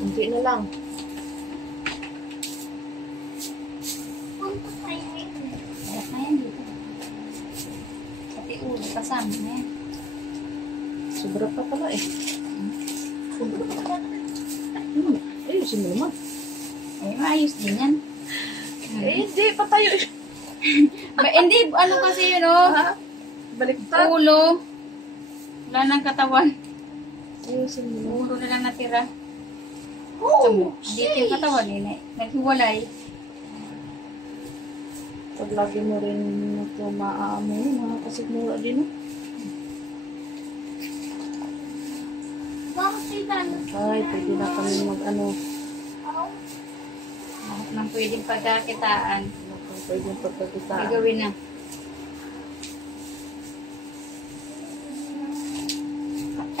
Kunti na lang. Alat na yan dito. Pati ulo, kasama na yan. Sobra pa pala eh. Ayusin mo naman. Ay, maayos din yan. Eh, hindi. Patayo. Hindi, ano kasi yun, oh. Ha? Baliktad. Ulo. Wala nang katawan. Ayusin mo. Ulo na lang natira. Oh, dito yung katawan, eh. Naghiwalay. Pag lagi mo rin ito maaamoy, makakasigmura din. Ay, pwede na kami mag-ano. Lahat ng pwedeng pagkakitaan. Pwede yung pagkakitaan. Gagawin na.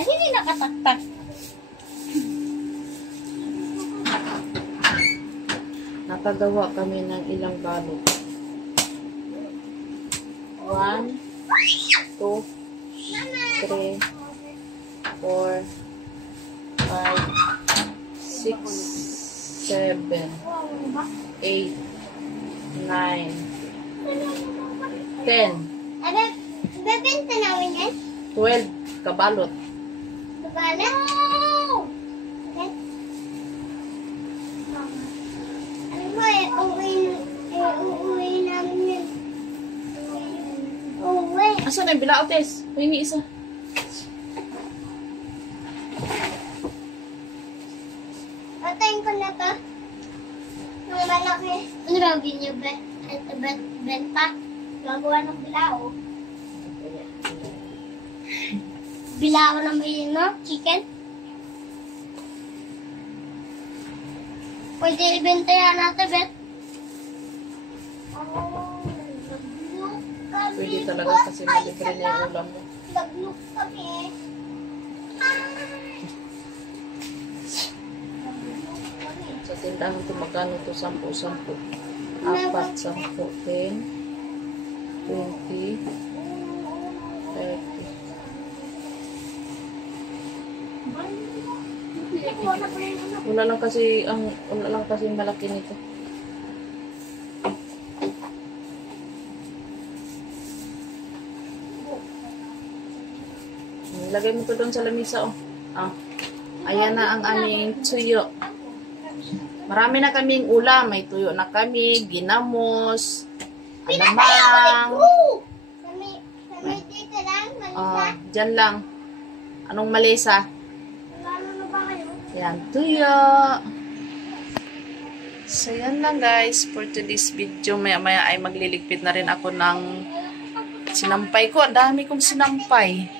Ay, hindi nakataktak. Nakagawa kami ng ilang balot. 1, 2, 3, 4, 5, 6, 7, 8, 9, 10, Bebenta namin yan? 12 kabalot. Babala? Ano ba uuwi namin yan. Uuwi. Asan na yung bilaotes? Hingi isa. Patayin ko na to. Yung malaki. Ano gagawin niyo, benta? Gagawa ng bilao. Bilao na may chicken? Pwede ibenta yan natin, Bet. Pwede talaga kasi malibre na yung ulam mo. Nag-look kami eh. Sa tindahan ito magkano ito? 10, 10. 4, 10, 10, 20, 30. Wala lang kasi malaki nito. Lagay mo to doon sa lamisa, oh. Ah. Ayan na ang aming tuyo. Marami na kaming ulam. May tuyo na kami, ginamos, alamang. Kami dito lang, malisa. Dyan lang. Anong malisa? Lalo na ba kayo? Yan, tuyo. So, yan lang guys for today's video. Maya-maya ay magliligpit na rin ako ng sinampay ko. Ang dami kong sinampay.